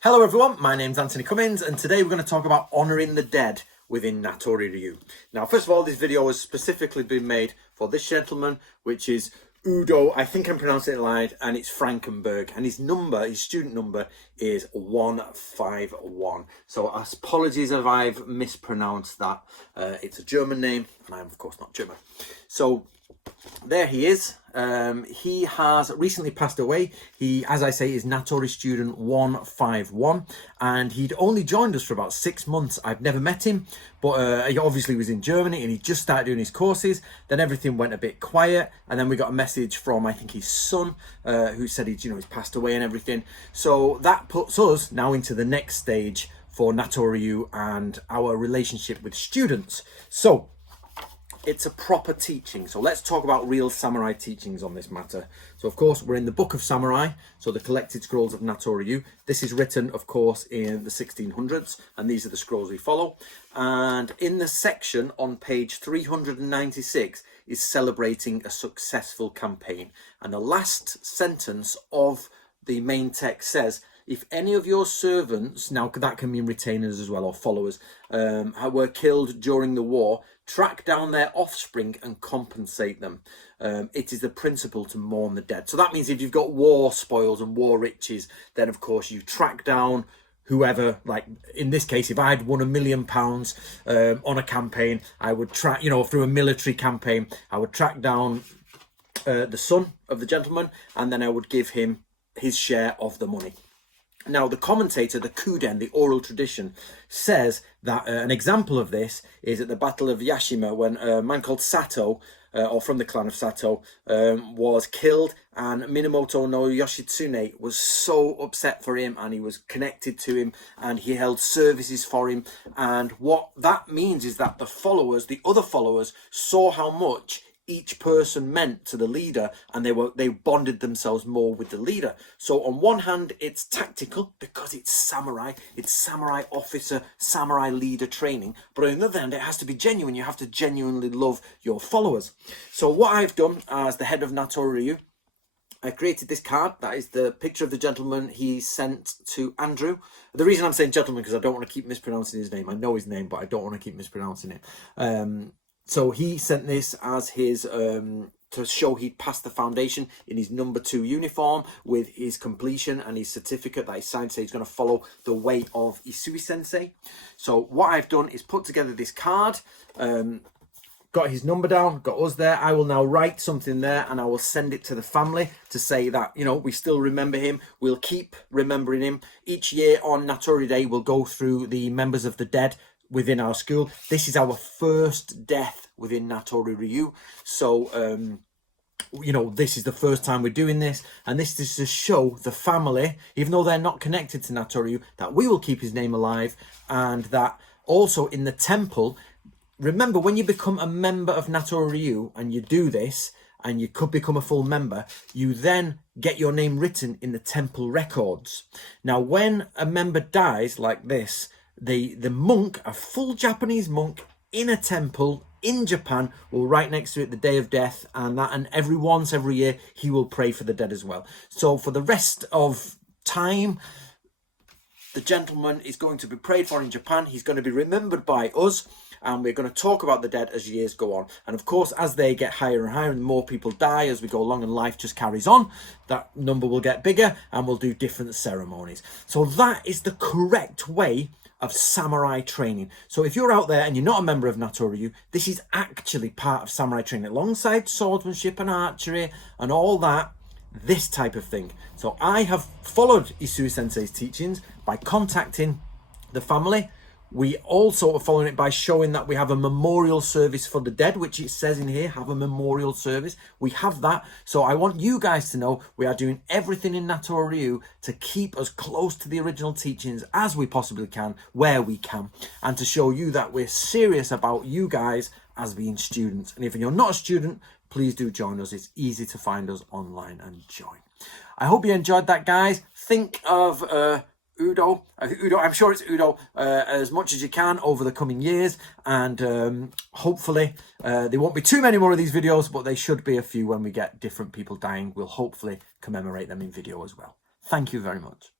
Hello everyone, my name's Anthony Cummins and today we're going to talk about honouring the dead within Natori Ryu. Now first of all, this video has specifically been made for this gentleman, which is Udo, I think I'm pronouncing it right, and it's Frankenberg, and his student number is 151. So apologies if I've mispronounced that. It's a German name and I'm of course not German. So there he is. He has recently passed away. He, as I say, is Natori student 151, and he'd only joined us for about 6 months. I've never met him, but he obviously was in Germany and he just started doing his courses. Then everything went a bit quiet, and then we got a message from, I think, his son, who said he's passed away and everything. So that puts us now into the next stage for Natori Ryu and our relationship with students. So it's a proper teaching. So let's talk about real samurai teachings on this matter. So of course we're in the Book of Samurai, so the collected scrolls of Natori Ryu. This is written of course in the 1600s, and these are the scrolls we follow. And in the section on page 396 is celebrating a successful campaign, and the last sentence of the main text says, if any of your servants, now that can mean retainers as well, or followers, were killed during the war, track down their offspring and compensate them. It is the principle to mourn the dead. So that means if you've got war spoils and war riches, then of course you track down whoever, like in this case, if I'd won £1 million on a campaign, I would track, through a military campaign, I would track down the son of the gentleman, and then I would give him his share of the money. Now, the commentator, the Kuden, the oral tradition, says that an example of this is at the Battle of Yashima, when a man called Sato, or from the clan of Sato, was killed, and Minamoto no Yoshitsune was so upset for him, and he was connected to him, and he held services for him. And what that means is that the other followers, saw how much each person meant to the leader, and they bonded themselves more with the leader. So on one hand, it's tactical because it's samurai officer, samurai leader training, but on the other hand, it has to be genuine. You have to genuinely love your followers. So what I've done as the head of Natori Ryu, I created this card. That is the picture of the gentleman he sent to Andrew. The reason I'm saying gentleman, because I don't want to keep mispronouncing his name. I know his name, but I don't want to keep mispronouncing it. So he sent this as his, to show he'd passed the foundation in his number 2 uniform with his completion and his certificate that he signed, saying he's going to follow the way of Isui Sensei. So what I've done is put together this card, got his number down, got us there. I will now write something there and I will send it to the family to say that, we still remember him. We'll keep remembering him. Each year on Natori Day, we'll go through the members of the dead within our school. This is our first death within Natori Ryu. So, this is the first time we're doing this. And this is to show the family, even though they're not connected to Natori Ryu, that we will keep his name alive. And that also in the temple, remember, when you become a member of Natori Ryu and you do this, and you could become a full member, you then get your name written in the temple records. Now, when a member dies like this, the monk, a full Japanese monk in a temple in Japan, will write next to it the day of death, and every year he will pray for the dead as well. So for the rest of time, the gentleman is going to be prayed for in Japan. He's going to be remembered by us, and we're going to talk about the dead as years go on. And of course, as they get higher and higher and more people die as we go along and life just carries on, that number will get bigger and we'll do different ceremonies. So that is the correct way of samurai training. So if you're out there and you're not a member of Natori Ryu, this is actually part of samurai training alongside swordsmanship and archery and all that, this type of thing. So I have followed Isui Sensei's teachings by contacting the family. We also are following it by showing that we have a memorial service for the dead, which it says in here, have a memorial service. We have that. So I want you guys to know we are doing everything in Natori Ryu to keep us close to the original teachings as we possibly can, where we can, and to show you that we're serious about you guys as being students. And if you're not a student, please do join us. It's easy to find us online and join. I hope you enjoyed that, guys. Think of Udo, I'm sure it's Udo, as much as you can over the coming years, and hopefully there won't be too many more of these videos, but there should be a few when we get different people dying. We'll hopefully commemorate them in video as well. Thank you very much.